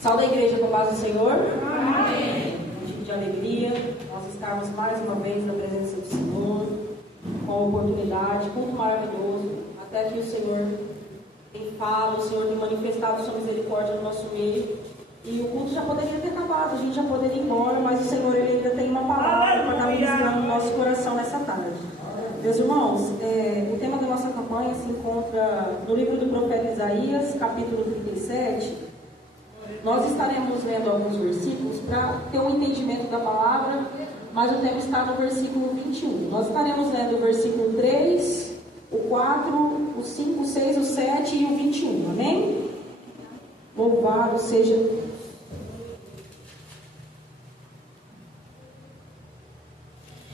Salve a igreja com a paz do Senhor. Amém. Um tipo de alegria, nós estarmos mais uma vez na presença do Senhor, com a oportunidade, culto maravilhoso, até que o Senhor tem falado, o Senhor tem manifestado sua misericórdia no nosso meio. E o culto já poderia ter acabado, a gente já poderia ir embora, mas o Senhor ele ainda tem uma palavra para estar ministrando no nosso coração nessa tarde. Meus irmãos, o tema da nossa campanha se encontra no livro do profeta Isaías, capítulo 37. Nós estaremos lendo alguns versículos para ter um entendimento da palavra, mas o tema está no versículo 21. Nós estaremos lendo o versículo 3, o 4, o 5, o 6, o 7 e o 21, amém? Louvado seja Deus.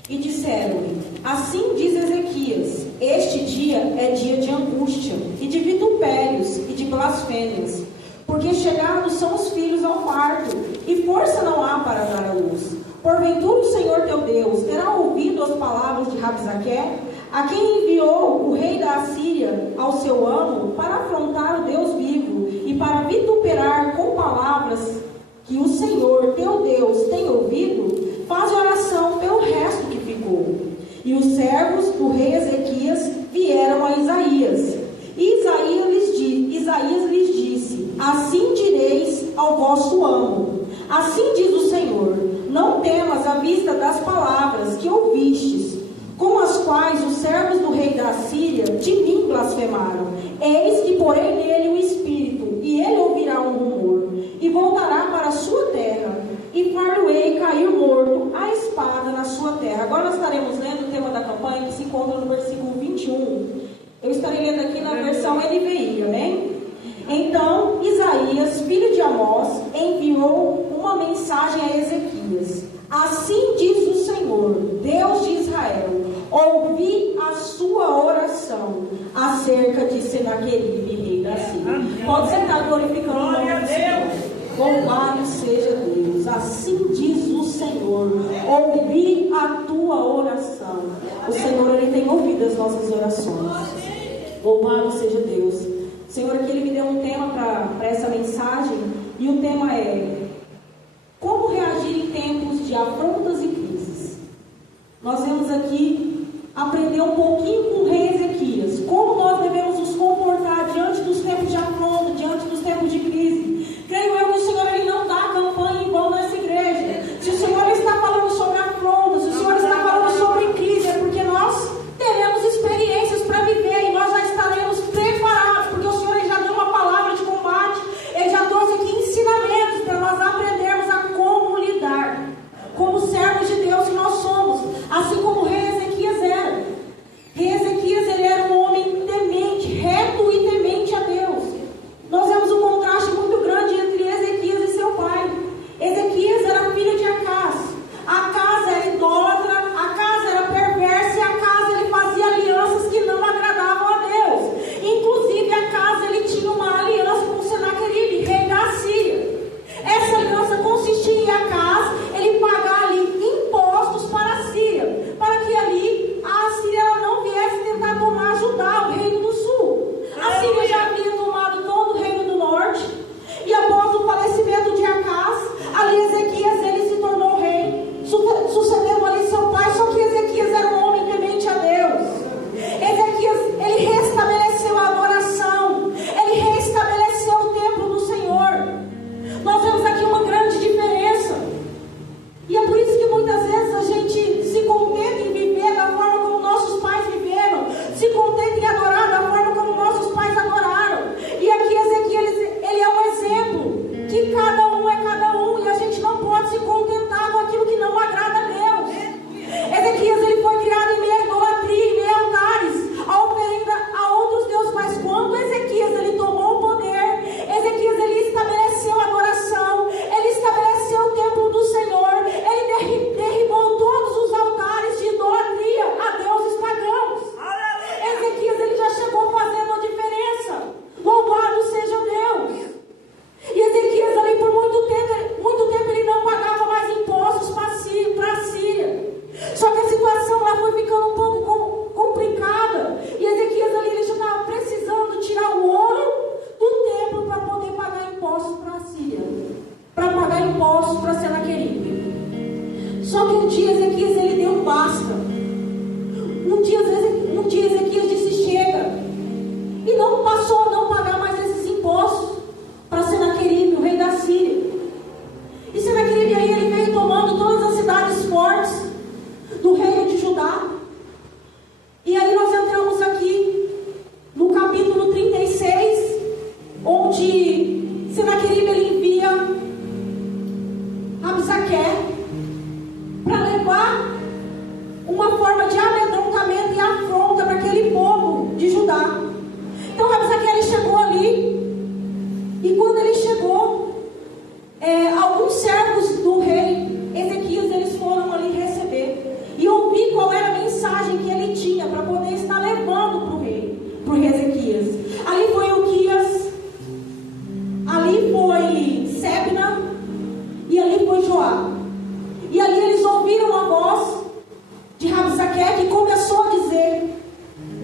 E disseram-lhe: assim diz Ezequias, este dia é dia de angústia, e de vitupérios, e de blasfêmias, porque chegados são os filhos ao parto, e força não há para dar à luz. Porventura o Senhor teu Deus terá ouvido as palavras de Rabsaque, a quem enviou o rei da Assíria ao seu amo, para afrontar o Deus vivo, e para vituperar com palavras que o Senhor teu Deus tem ouvido? Faz oração pelo resto que ficou. E os servos do rei Ezequias vieram a Isaías. E Isaías lhes disse: assim direis ao vosso amo, assim diz o Senhor, não temas à vista das palavras que ouvistes, com as quais os servos do rei da Assíria de mim blasfemaram. Eis que porei nele o espírito, e ele ouvirá um rumor, e voltará para a sua terra, e far-lo-ei cair morto a espada na sua terra. Agora nós estaremos lendo o tema da campanha, que se encontra no versículo 21. Eu estarei lendo aqui na versão NVI, amém? Então Isaías, filho de Amós, enviou uma mensagem a Ezequias: assim diz o Senhor, Deus de Israel, ouvi a sua oração acerca de Senaqueribe, rei da Síria. Pode sentar glorificando o nome do Senhor. Louvado seja Deus. Assim diz o Senhor, ouvi a tua oração. O Senhor, ele tem ouvido as nossas orações. Louvado seja Deus. O Senhor aqui, ele me deu um tema para essa mensagem, e o tema é: como reagir em tempos de afrontas e crises. Nós vamos aqui aprender um pouquinho com o rei Ezequias, como nós devemos nos comportar diante dos tempos de afronta, diante dos tempos de crise. Creio eu que o Senhor, ele não dá campanha igual nessa igreja. Se o Senhor está falando sobre afronta, se o Senhor está falando sobre crise, é porque nós teremos experiências para viver, e nós já estaremos preparados, porque o Senhor, ele já deu uma palavra de combate, ele já trouxe aqui ensinamentos para nós aprendermos a como lidar, como servos de Deus que nós somos, assim como o rei Ezequias era. Rei Ezequias outro dia Ezequias ele deu basta. Um dia Ezequias disse chega. E não passou a não pagar mais esses impostos para Senaqueribe, o rei da Síria. E Senaqueribe aí ele veio tomando todas as cidades fortes do reino de Judá. E aí nós entramos aqui no capítulo 36, onde Senaqueribe ele envia Rabsaque para levar uma forma de amedrontamento e afronta para aquele povo de Judá. Então Rabsaque ele chegou ali, e quando ele chegou, alguns servos do rei Ezequias eles foram ali receber e ouvir qual era a mensagem que ele tinha para poder estar levando para o rei Ezequias. Ali foi Uquias, ali foi Sebna e ali foi Joá. E ali eles ouviram a voz de Rabsaque, que começou a dizer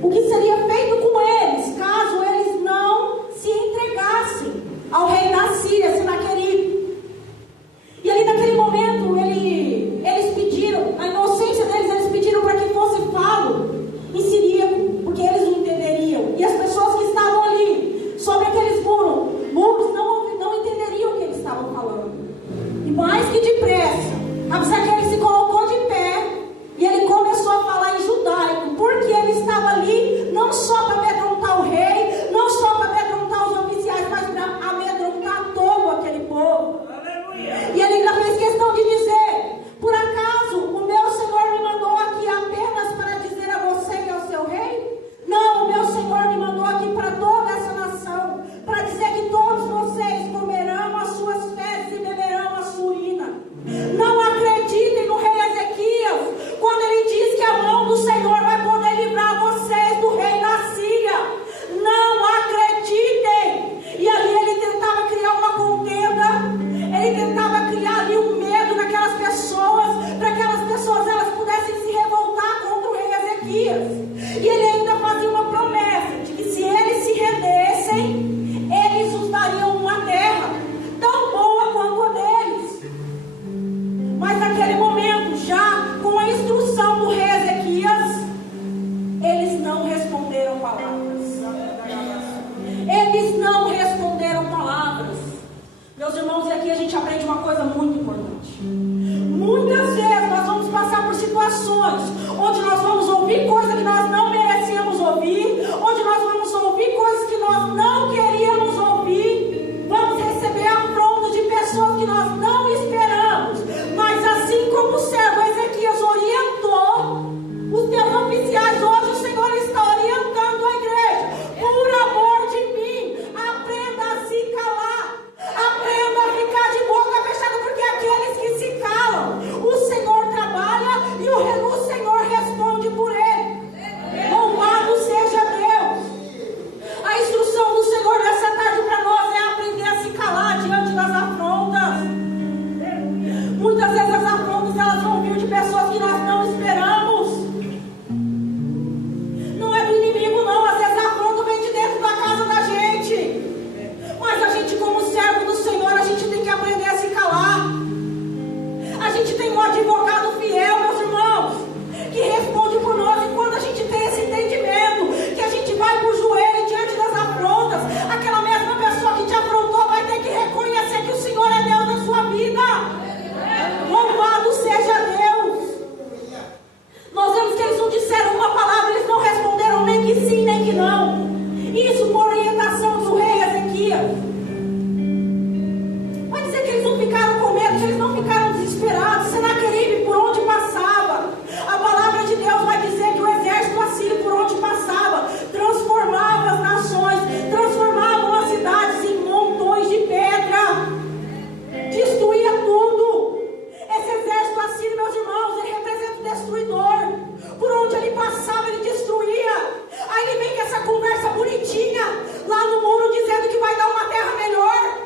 o que seria feito com eles caso eles não se entregassem ao rei da Síria, Senaqueribe. E ali naquele momento eles pediram, a inocência deles, eles pediram para que fosse falo em siríaco, porque eles não entenderiam. E as pessoas que estavam ali sobre aqueles muros não entenderiam o que eles estavam falando. E mais que depressa, Rabsaque se colocou de pé e ele começou a falar em judaico, porque ele estava ali não só para amedrontar o rei, não só para amedrontar os oficiais, mas para amedrontar todo aquele povo. Aleluia. E ele ainda fez questão de dizer: por acaso o meu Senhor me mandou aqui apenas para dizer a você e ao seu rei? Não, o meu Senhor me mandou aqui para toda essa nação, para dizer que todos vocês comerão as suas fezes e beberão a sua urina. Não acreditem no rei Ezequias quando ele diz que a mão do Senhor vai poder livrar vocês do rei da Síria. Não acreditem. E ali ele tentava criar uma contenda, ele tentava criar ali um medo naquelas pessoas, para que aquelas pessoas elas pudessem se revoltar contra o rei Ezequias. E ele ainda fazia uma promessa de que se eles se rendessem, eles os dariam uma terra tão boa quanto a deles. Mas naquele momento, já com a instrução do rei Ezequias, eles não responderam palavras. Eles não responderam palavras. Meus irmãos, e aqui a gente aprende uma coisa muito importante. Muitas vezes nós vamos passar por situações onde nós vamos ouvir coisas que nós não merecíamos ouvir, onde nós vamos ouvir coisas que nós não queríamos ouvir, vamos receber afrontas de pessoas que nós não esperamos. Mas assim como o servo Ezequias orientou os teus oficiais, hoje o Senhor está orientando a igreja. Por amor de mim, aprenda a se calar, aprenda a ficar de boca fechada, porque aqueles que se calam, o Senhor trabalha e o Senhor responde por ele. Louvado seja Deus. A instrução do Senhor nessa tarde para nós é aprender a se calar diante das afrontas. Muitas vezes as afrontas elas vão vir de pessoas que nós não esperamos. Não é do inimigo não, às vezes a afronta vem de dentro da casa da gente. Mas a gente, como servo do Senhor, a gente tem que aprender a se calar. A gente tem um advogado fiel, meus irmãos, que responde por nós. E quando a gente tem esse entendimento, que a gente vai pro joelho diante das afrontas, aquela mesma pessoa que te afrontou vai ter que reconhecer que o Senhor é Deus na sua vida. Louvado seja Deus. Nós vemos que eles não disseram uma palavra, eles não responderam nem que sim, nem que não. Isso por orientação do rei Ezequias. Vai dizer que eles não ficaram com medo, que eles não ficaram desesperados. Senaqueribe, por onde passava, a palavra de Deus vai dizer que o exército assírio, por onde passava, transformava as nações, transformavam as cidades em montões de pedra, destruía tudo. Esse exército assírio, meus irmãos, ele representa o destruidor. Por onde ele passava, ele destruía. Aí ele vem com essa conversa bonitinha lá no muro, dizendo que vai dar uma terra melhor.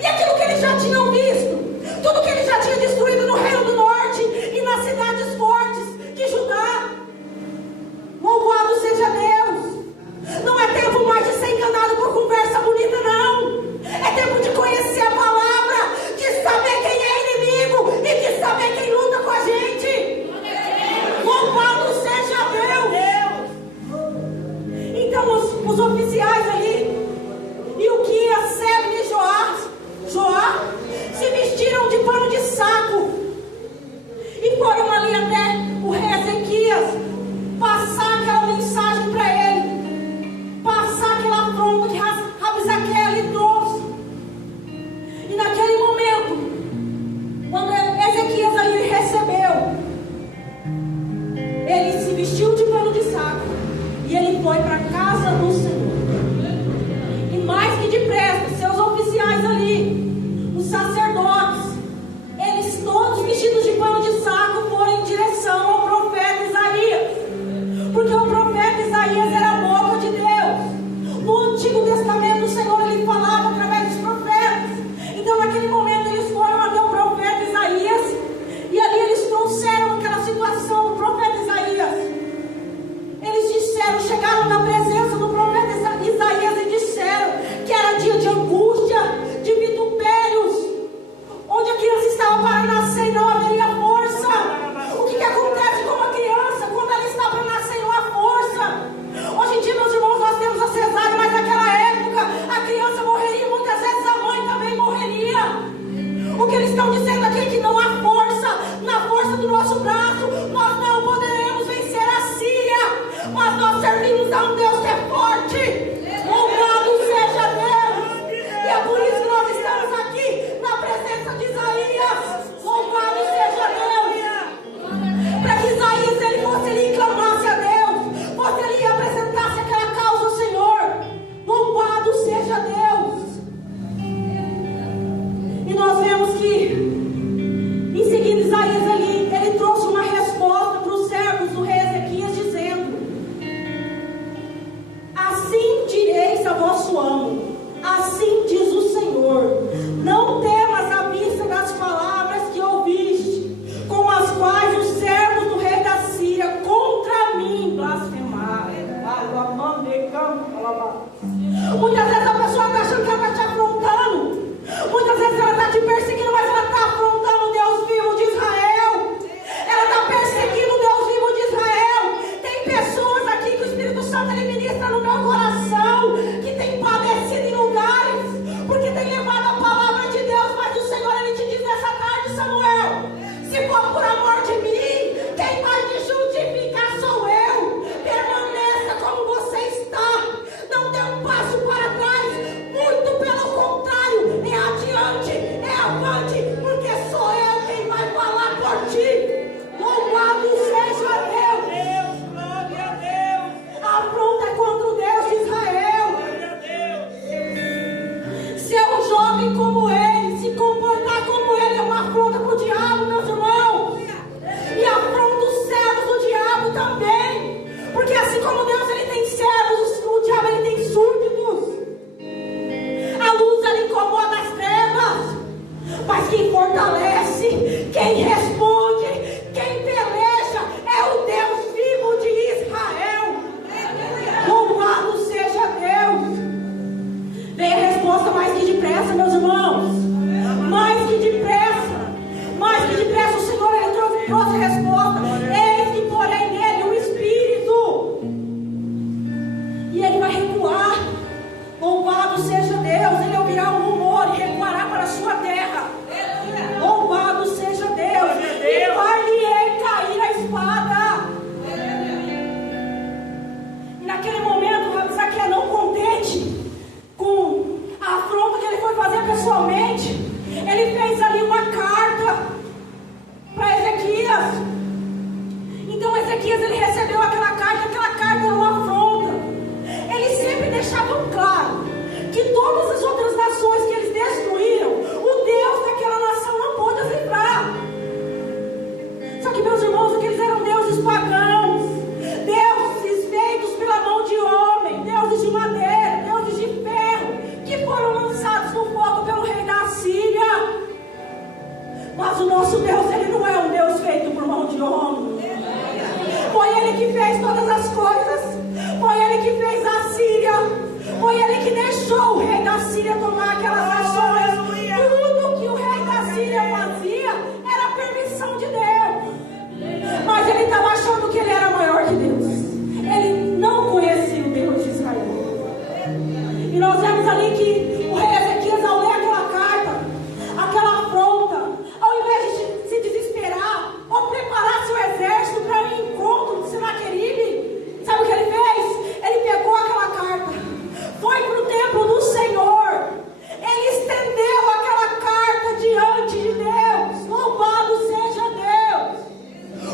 E aquilo que eles já tinham visto, tudo que ele já tinha destruído no Reino do Norte e nas cidades fortes de Judá. Louvado seja Deus. Não é tempo mais de ser enganado por conversa bonita, não. É tempo de conhecer a palavra, de saber quem é inimigo e de saber quem luta com a gente. Deus é um Deus que é forte. Louvado seja Deus. E é por isso que nós estamos aqui na presença de Isaías. Louvado seja Deus. Para que Isaías ele fosse ali e clamasse a Deus, fosse ali e apresentasse aquela causa ao Senhor. Louvado seja Deus. E nós vemos que em seguida Isaías ali, ele trouxe uma resposta para os servos do rei Ezequias, dizendo: assim direis a vosso amo, assim diz o Senhor, não temas a vista das palavras que ouviste, com as quais os servos do rei da Síria contra mim blasfemaram. Muitas vezes a pessoa está achando que ela está te afrontando, muitas vezes ela está te perseguindo, mas ela está afrontando o Deus vivo de Israel. Ela está perseguindo o Deus vivo de Israel. Tem pessoas aqui que o Espírito Santo ele ministra no meu coração, que tem padecido em lugares, porque tem levado a palavra de Deus, mas o Senhor ele te diz nessa tarde, Samuel, se for por amor de mim, quem vai te justificar sou eu. Permaneça como você está, não dê um passo para trás, muito pelo contrário, é adiante, é avante, porque sou eu quem vai falar por ti. Louvado seja Deus. Glória a Deus. A afronta é contra o Deus de Israel. Glória a Deus. Ser um jovem como ele, se comportar como ele, é uma afronta para o diabo, meus irmãos. E afronta os servos do diabo também. Porque assim como Deus ele tem servos, o diabo ele tem súditos. A luz ela incomoda as trevas, mas quem fortalece, quem responde, quem peleja é o Deus vivo de Israel. Louvado seja Deus. Vem a resposta mais que depressa, meus irmãos. Mais que depressa. Mais que depressa o Senhor ele trouxe a resposta. Eis que porém nele o Espírito. E ele vai recuar. Louvado seja Deus. Ele ouvirá um rumor e recuará para a sua terra. Louvado seja Deus. E vai-lhe cair a espada. E naquele momento, Rabsaque, não contente com a afronta que ele foi fazer pessoalmente, ele fez ali uma carta para Ezequias. Então Ezequias ele recebeu aquela carta era uma afronta. Eles sempre deixavam claro que todas as outras nações que eles destruíram, o Deus daquela nação não pôde as livrar. Só que, meus irmãos, aqueles eram deuses pagãos, deuses feitos pela mão de homem, deuses de madeira, deuses de ferro, que foram lançados no fogo pelo rei da Síria. Mas o nosso Deus, ele não é um Deus feito por mão de homem. Foi ele que fez todas as coisas, foi ele que fez a Síria, foi ele que deixou o rei da Síria tomar aquelas nações. Tudo que o rei da Síria fazia era permissão de Deus. Mas ele estava achando que ele era maior que Deus. Ele não conhecia o Deus de Israel. E nós vemos ali que o rei Ezequias, ao ler aquela carta, aquela afronta, ao invés de se desesperar ou preparar seu exército para o encontro de Senaqueribe, sabe o que ele fez? Ele pegou aquela carta, foi para o templo do Senhor, ele estendeu aquela carta diante de Deus. Louvado seja Deus.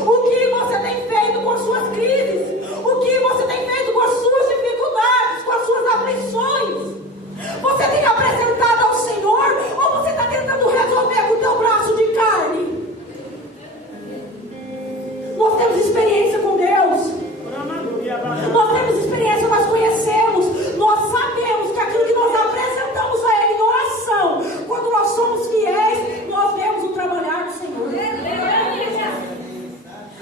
O que você tem feito com suas crises? O que você tem feito com as suas dificuldades, com as suas aflições? Você tem apresentado ao Senhor ou você está tentando resolver com o teu braço de carne? Nós temos experiência com Deus. Nós temos experiência, nós conhecemos, nós sabemos que aquilo que nós apresentamos a Ele em oração, quando nós somos fiéis, nós vemos o trabalhar do Senhor.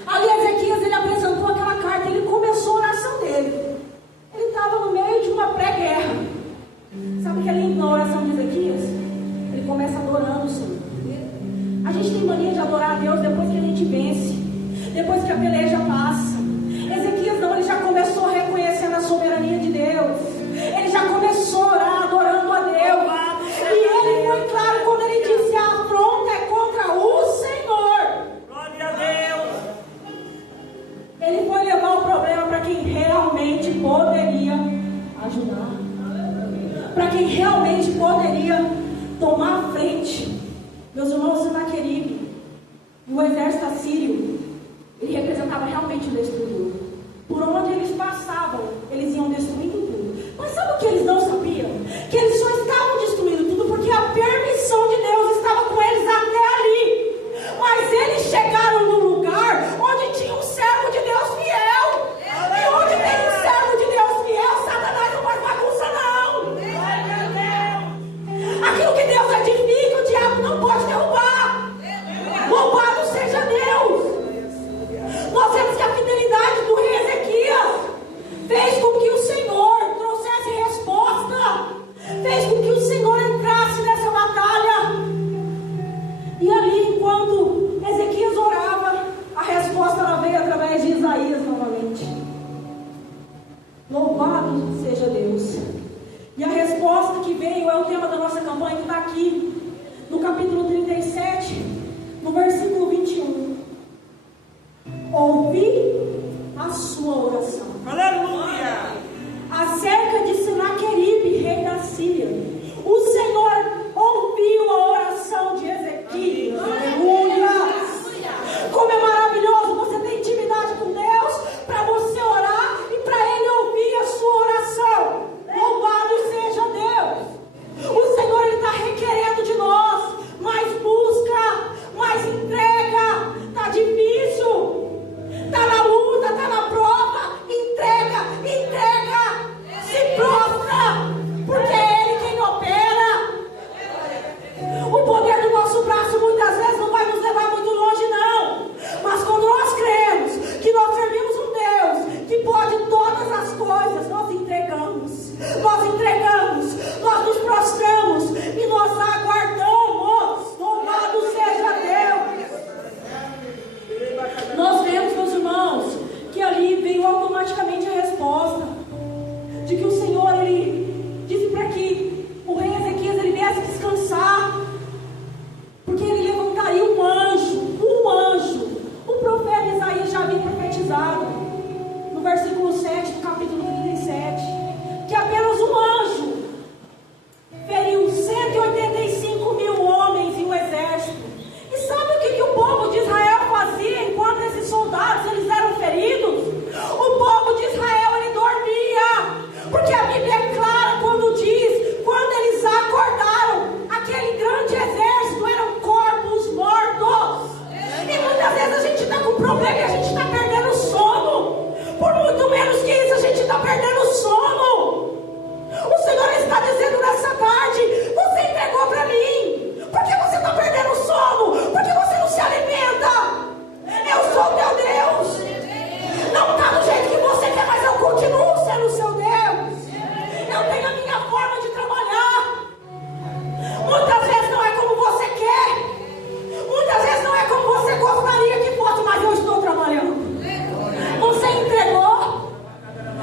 Ali Ezequias, ele apresentou aquela carta, ele começou a oração dele. Ele estava no meio de uma pré-guerra. Sabe que ali na oração de Ezequias, ele começa adorando o Senhor. A gente tem mania de adorar a Deus depois que a gente vence, depois que a peleja passa. Ezequias não, ele já começou reconhecendo a soberania de Deus. Ele já começou a orar adorando a Deus. E ele foi claro quando ele disse: a afronta é contra o Senhor. Glória a Deus. Ele foi levar o problema para quem realmente poderia assírio, ele representava realmente o destruidor. Por onde eles passavam, eles iam destruindo tudo. Mas sabe o que eles não sabiam? Que eles só estavam destruindo tudo porque a permissão de Deus estava com eles até ali. Mas eles chegaram num lugar onde tinha um servo de Deus fiel. E onde tem um servo de Deus fiel, Satanás não faz bagunça não. Aquilo que Deus edifica, o diabo não pode derrubar. Louvado seja Deus. Nós vemos que a fidelidade do rei Ezequias fez com que o Senhor trouxesse resposta, fez com que o Senhor entrasse nessa batalha. E ali, enquanto Ezequias orava, a resposta ela veio através de Isaías novamente. Louvado seja Deus. E a resposta que veio é o tema da nossa campanha, que está aqui no capítulo 37, no versículo 21. Ouvi a sua oração. Aleluia! Acerca de Senaqueribe, rei da Síria. O Senhor ouviu a oração de Ezequias. Aleluia! Como é maravilhoso você ter intimidade com Deus, para você orar e para Ele ouvir a sua oração. Louvado seja Deus! O Senhor está requerendo de nós mais busca, mais entrega. Está difícil. Está na luta, está na prova. Entrega, entrega. Se prostra, porque é Ele quem opera. O poder do nosso braço muitas vezes não vai nos levar muito longe, não. Mas quando nós cremos que nós servimos um Deus que pode todas as coisas, nós entregamos, nós nos prostramos e nós aguardamos. Louvado seja Deus. Nós vemos, meus irmãos, que ali veio automaticamente a resposta de que o Senhor, Ele disse para que o rei Ezequias ele viesse descansar, porque ele levantaria um anjo. O profeta Isaías já havia profetizado no versículo 7 do capítulo 37, que apenas um anjo feriu 185 mil homens em um exército. E sabe o que o povo de Israel fazia enquanto esses soldados eles eram feridos? O povo de Israel ele dormia, porque a Bíblia é clara quando diz, quando eles acordaram, aquele grande exército eram corpos mortos. E muitas vezes a gente está com problema e a gente está perdendo o sono. Por muito menos que isso, a gente está perdendo o sono. O Senhor está dizendo nessa tarde, você entregou para mim, por que você está perdendo o sono? Por que você não se alimenta? Eu sou o teu Deus. Não está do jeito que você quer, mas eu continuo sendo o seu Deus. Eu tenho a minha forma de trabalhar. Muitas vezes não é como você quer, muitas vezes não é como você gostaria que fosse, mas eu estou trabalhando. Você entregou,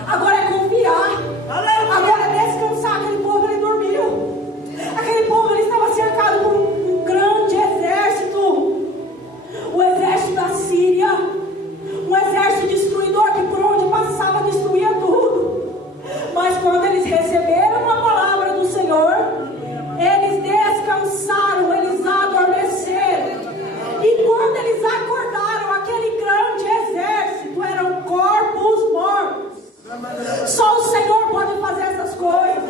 agora é confiar, agora é descansar. Aquele povo ele dormiu, aquele povo ele estava cercado por um grande exército, o exército da Síria, um exército destruidor que por onde passava destruía tudo. Mas quando eles receberam a palavra do Senhor, eles descansaram, eles adormeceram. E quando eles acordaram, aquele grande exército eram corpos mortos. Só o Senhor pode fazer essas coisas.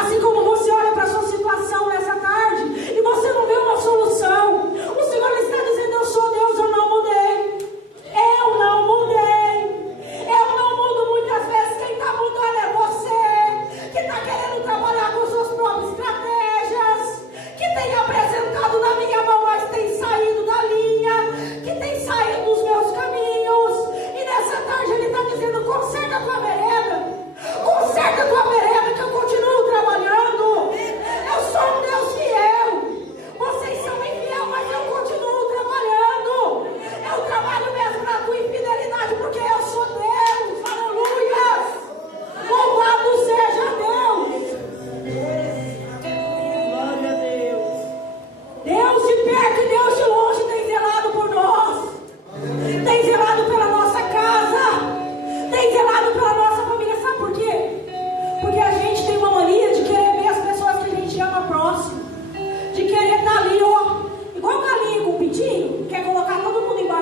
Assim como você olha para a sua situação nessa tarde e você não vê uma solução, o Senhor está dizendo, eu sou Deus, eu não mudei. Eu não mudei. Eu não mudo. Muitas vezes quem está mudando é você, que está querendo trabalhar com suas próprias estratégias, que tem apresentado na minha mão, mas tem saído da linha, que tem saído dos meus caminhos. E nessa tarde Ele está dizendo, conserta a tua vereda, conserta a tua vereda, que eu continuo trabalhando. Eu sou um Deus fiel. Vocês são infiel, mas eu continuo trabalhando. Eu trabalho mesmo na tua infidelidade, porque eu sou Deus. Aleluia! Louvado seja Deus. Glória a Deus. Deus de perto e Deus de longe tem zelado por nós, tem zelado pela nossa casa, tem zelado pela nossa família. Sabe por quê? Porque a gente tem uma mania de querer ver as pessoas que a gente ama próximo, de querer estar ali, ó, igual galinha com pintinho, quer colocar todo mundo embaixo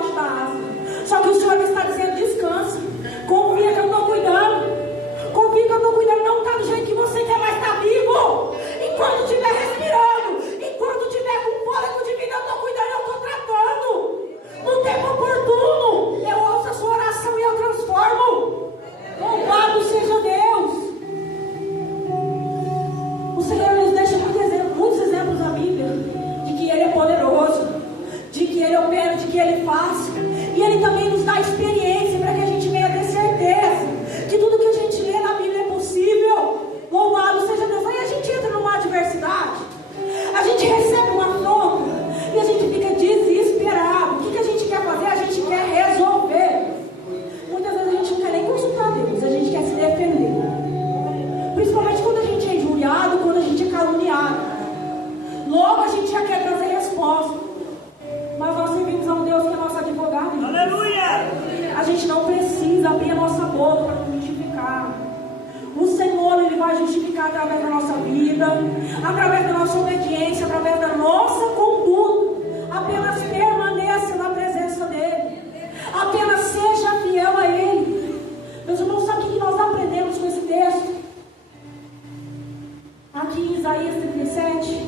dar experiência, para que a gente venha ter certeza que tudo que a gente lê na Bíblia é possível. Louvado seja Deus. Aí a gente entra numa adversidade, a gente recebe uma afronta e a gente fica desesperado. O que a gente quer fazer? A gente quer resolver. Muitas vezes a gente não quer nem consultar Deus, a gente quer se defender. Principalmente quando a gente é injuriado, quando a gente é caluniado. Logo a gente já quer trazer resposta. Mas nós servimos a um Deus que é nosso advogado. Aleluia! A gente não precisa abrir a nossa boca para justificar. O Senhor, Ele vai justificar através da nossa vida, através da nossa obediência, através da nossa conduta. Apenas permaneça na presença dEle. Apenas seja fiel a Ele. Meus irmãos, sabe o que nós aprendemos com esse texto? Aqui em Isaías 37,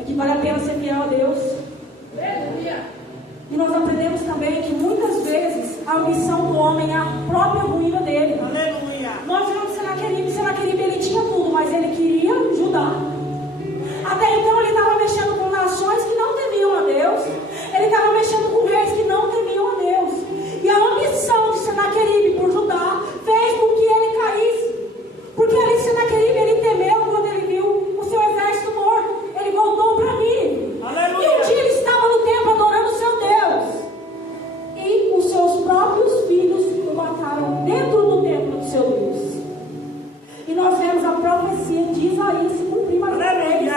é que vale a pena ser fiel a Deus. E nós aprendemos também que muitas vezes a ambição do homem é a própria ruína dele. Aleluia! Nós vimos Senaqueribe, ele tinha tudo, mas ele queria Judá. Até então ele estava mexendo com nações que não temiam a Deus. Ele estava mexendo com reis que não temiam a Deus. E a ambição de Senaqueribe por Judá fez com que ele caísse. Porque ali Senaqueribe, ele temeu quando ele viu o seu exército morto. Ele voltou para mim. Aleluia! E um dia ele estava no templo adorando o seu Deus. E os seus próprios filhos o mataram dentro do templo do seu Deus. E nós vemos a profecia de Isaías se cumprir mais uma vez.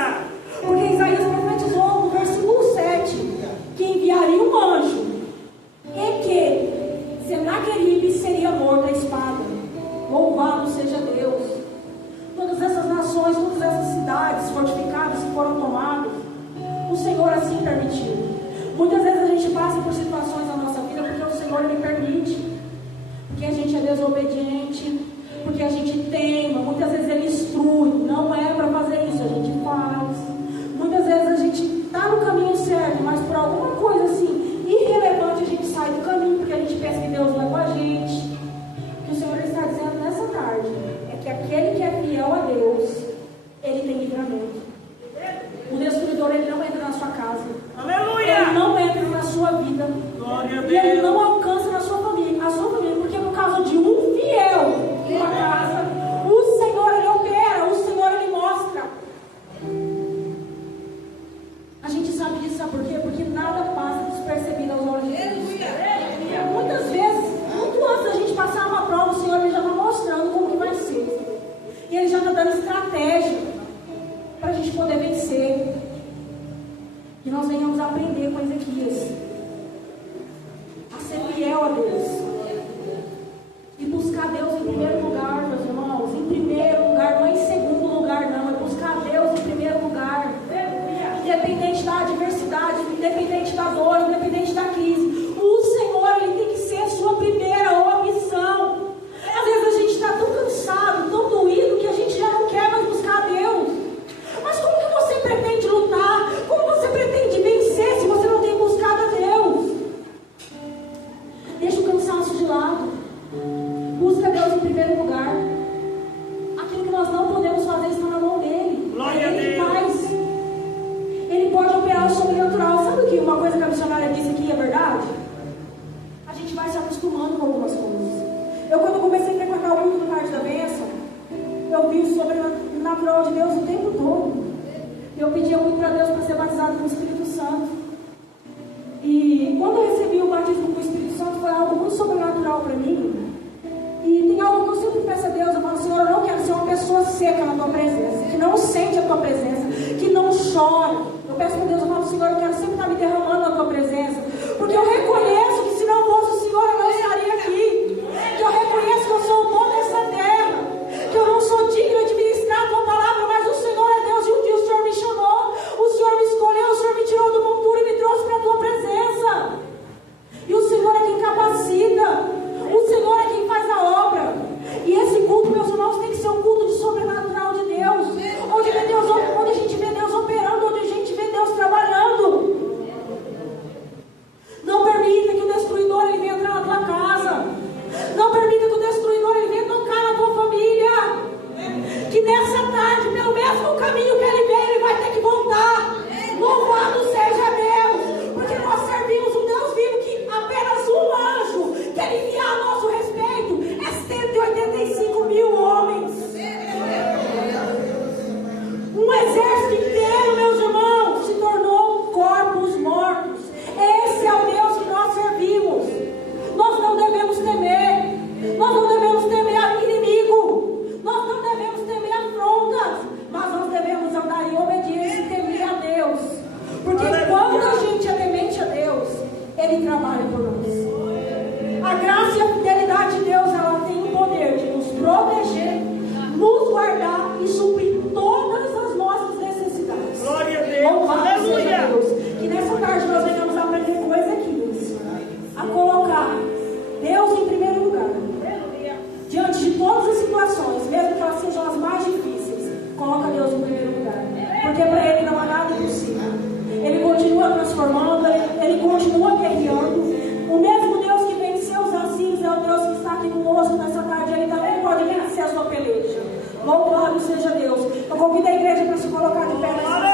Porque Isaías profetizou no versículo 7 que enviaria um anjo e que Senaqueribe seria morto à espada. Louvado seja Deus. Todas essas nações, todas essas cidades fortificadas que foram tomadas, o Senhor assim permitiu. Muitas vezes a gente passa por situações na nossa vida porque o Senhor Ele permite. Porque a gente é desobediente, porque a gente teima, muitas vezes Ele instrui, não é para fazer isso, a gente faz. Muitas vezes a gente está no caminho certo, mas por alguma coisa assim, irrelevante, a gente sai do caminho, porque a gente pensa que Deus não é com a gente. O que o Senhor está dizendo nessa tarde é que aquele que é fiel a Deus, ele tem livramento. O destruidor, ele não entra na sua casa. Aleluia! Ele não entra na sua vida. Glória a E ele Deus! não alcança na sua família, porque por causa de um fiel em uma casa, o Senhor ele opera, o Senhor ele mostra. A gente sabe disso, sabe por quê? Porque nada passa despercebido aos olhos de Deus. Muitas vezes, muito antes da gente passar uma prova, o Senhor ele já está mostrando como que vai ser. E ele já está dando estratégia para a gente poder vencer. Que nós venhamos aprender com Ezequias a ser fiel a Deus e buscar Deus em primeiro lugar, meus irmãos. Em primeiro lugar, não é em segundo lugar, não. É buscar Deus em primeiro lugar. Independente da adversidade, independente da dor, independente da crise, o Senhor ele tem que ser a sua primeira opção. Às vezes a gente está tão cansado, tão doído, que a gente já não quer mais buscar Deus. Mas como que você pretende lutar? Como você pretende vencer se você não tem buscado a Deus? Deixa o cansaço de lado. Busca Deus em primeiro lugar. Aquilo que nós não podemos fazer está na mão dele. Glória a Ele Deus. faz. Ele pode operar o sobrenatural. Sabe o que? Uma coisa que a missionária disse aqui é verdade? A gente vai se acostumando com algumas coisas. Eu, quando comecei a frequentar o culto do Tarde da Bênção, eu vi o sobrenatural de Deus o tempo todo. Eu pedia muito para Deus para ser batizado com o Espírito Santo. E quando eu recebi o batismo com o Espírito Santo, foi algo muito sobrenatural para mim. E tem algo que eu sempre peço a Deus. Eu falo, Senhor, eu não quero ser uma pessoa seca na Tua presença, que não sente a Tua presença, que não chora. Eu peço para Deus, eu falo, Senhor, eu quero sempre estar me derramando na Tua presença, porque eu reconheço que se não fosse o Senhor, eu não estaria aqui. Que eu reconheço que eu sou o dono dessa terra, que eu não sou digno de ministrar a Tua palavra, mas o Senhor é Deus. E um dia o Senhor me chamou, o Senhor me escolheu, o Senhor me tirou do mundo e me trouxe para a Tua presença. E o Senhor é quem capacita, o Senhor é quem faz a obra. E esse culto, meus irmãos, tem que ser um culto de sobrenatural de Deus, onde a gente vê Deus operando, onde a gente vê Deus trabalhando. a sua peleja. Louvado seja Deus. Eu convido a igreja para se colocar de pé nessa